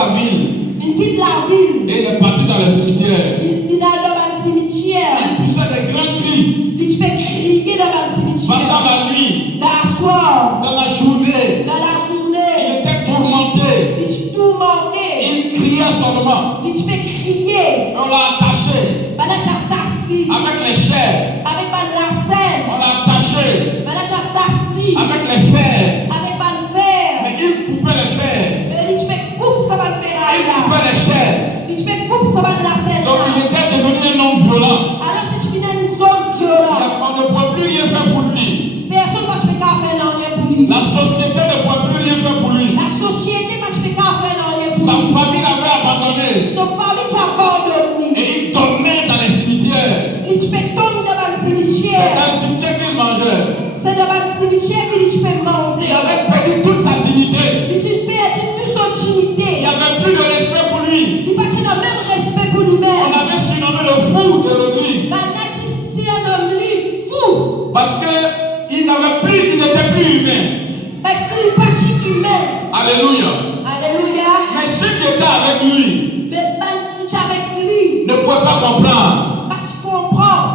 la ville. Il quitte la ville. Et il est parti dans le cimetière. Il est dans le cimetière. Il poussait des grands cris. Il peut crier dans le cimetière. Pendant la nuit. Dans la soirée. Dans la journée. Dans la journée. Il était tourmenté. Il est tourmenté. Il criait seulement. Il peut crier. On l'a attaché. Avec les chaînes. Avec la scène. On l'a attaché. Avec les fers. Avec le fer. Mais il coupait les fers. Mais il coupe ça va le fer. Il coupait les chaînes. Il coupe ça va la scène. Donc il était devenu un homme violent. Alors c'est qu'il est un homme violent. On ne peut plus rien faire pour lui. Personne ne peut faire rien pour lui. La société ne peut plus rien faire pour lui. La société ne peut pas faire rien pour lui. Sa famille l'avait abandonné. Sa famille t'a abandonné. Et il dormait dans les cimetières. Il peut tomber dans le cimetière. C'est dans le cimetière qu'il mangeait. C'est dans le cimetière qu'il peut manger. Il avait perdu toute sa dignité. Il perd toute son dignité. Il n'y avait plus de respect pour lui. Il n'a pas le même respect pour lui-même. On avait surnommé le fou de l'église. Parce qu'il n'était plus humain. Parce qu'il n'est pas humain. Alléluia. Alléluia. Mais ceux qui étaient avec lui ne pouvaient pas comprendre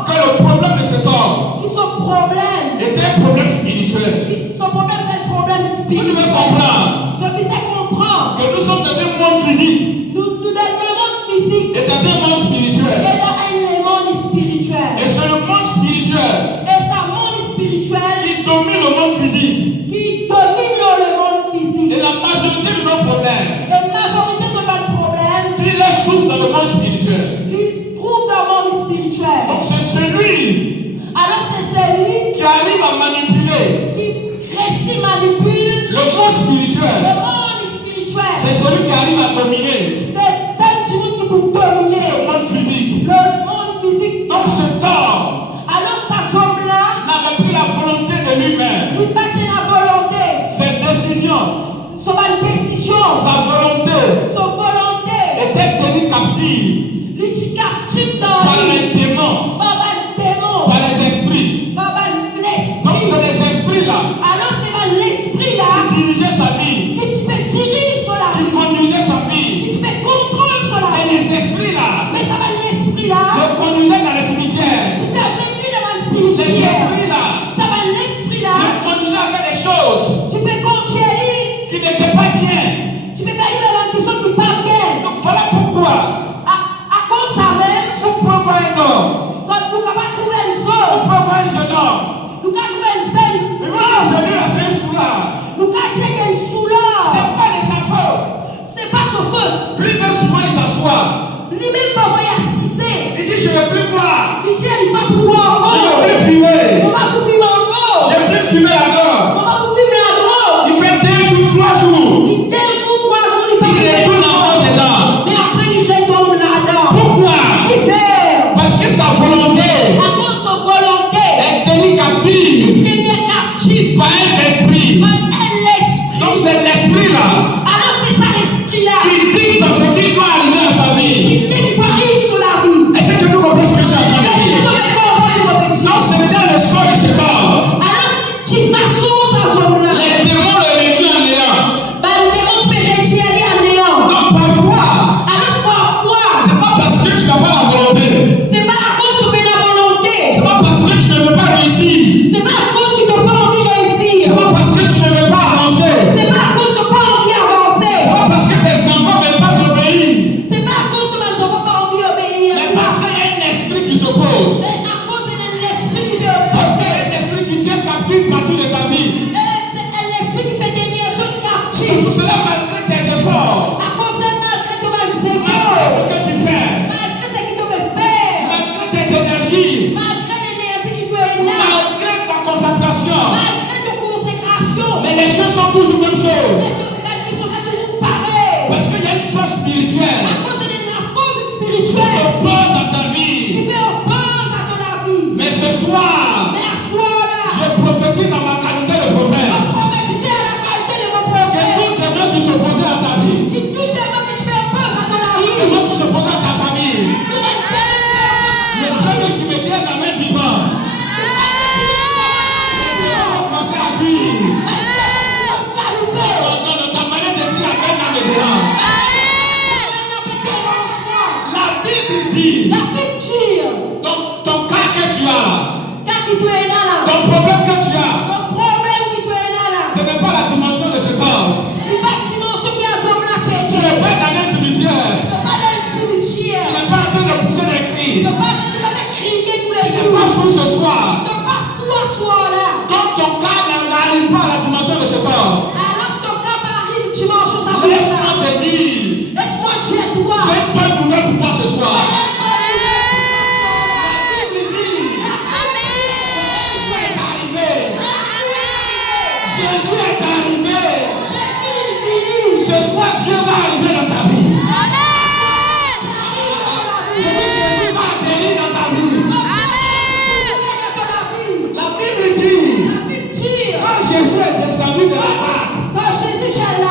que le problème de cet homme était un problème spirituel. Vous devez comprendre que nous sommes dans un monde physique et dans un monde spirituel. Et c'est le monde spirituel qui domine le monde physique. Et la majorité de nos problèmes, il est source dans le monde spirituel. Donc c'est celui qui arrive à manipuler le monde spirituel. C'est celui qui arrive à dominer le monde physique. Donc cet homme n'avait plus la volonté de lui-même. Ses décisions, sa volonté était tenue captive par les démons, par les esprits. Donc c'est les esprits-là qui dirigeaient sa vie, qui conduisaient sa vie. Et les esprits-là le conduisaient dans les cimetières. Les esprits-là le conduisaient à faire des choses qui n'étaient pas bien. Donc voilà pourquoi vous pouvez voir un homme, vous pouvez voir un jeune homme. Mais voilà, celui-là c'est un soulard. C'est pas de sa faute. Plus de souvent il s'assoit. Il dit je ne veux plus boire. Je ne veux plus fumer. Je ne veux plus fumer la drogue. Il fait 2 jours, 3 jours. Il retourne encore dedans. Pourquoi? Parce que sa volonté est tenue captive par un esprit. Donc c'est l'esprit-là qui dicte ce qui doit arriver à sa vie. Est-ce que vous comprenez ce que je suis en train de dire? Non, c'était le sort de cet homme. Les démons le réduisent en néant. Donc parfois, c'est pas parce que tu n'as pas la volonté. C'est pas parce que tu ne veux pas réussir. C'est pas parce que tu ne veux pas avancer. C'est pas parce que tes enfants ne veulent pas t'obéir. Mais parce qu'il y a un esprit qui s'oppose. Parce qu'il y a un esprit qui tient captive une partie de ta vie. C'est pour cela, malgré tes efforts, malgré ce que tu fais, malgré tes énergies, malgré ta concentration, mais les choses sont toujours les mêmes choses. Parce qu'il y a une force spirituelle qui s'oppose à ta vie. Mais ce soir, je prophétise à ma qualité de prophète que tout démon qui s'opposait à ta vie, tout démon qui s'opposait à ta famille, le premier qui me tient la main vivante, commencer à fuir. Ta manière de dire amen là maintenant. dit, La Bible dit, ton cas que tu as là, quand tu es là, ton problème que tu as, ton problème qui tu es là, ce n'est pas la dimension de ce corps. le bâtiment, ce qui est ensemble là, Tu n'es pas dans un cimetière. tu n'es pas dans le cimetière. Tu n'es pas en train de pousser des cris. Tu n'es pas crier tous les Tu n'es jours. pas fou ce soir. Tu n'es pas fou en soi là. Quand ton cas n'arrive pas à la dimension de ce corps, Alors ton cas arrive dimanche, ça va. laisse-moi te dire, Laisse-moi dire toi. j'ai une bonne nouvelle pour toi ce soir. Jésus est arrivé. Ce soir, Dieu va arriver dans ta vie. Jésus va atterrir dans ta vie. La Bible dit, quand Jésus est descendu de la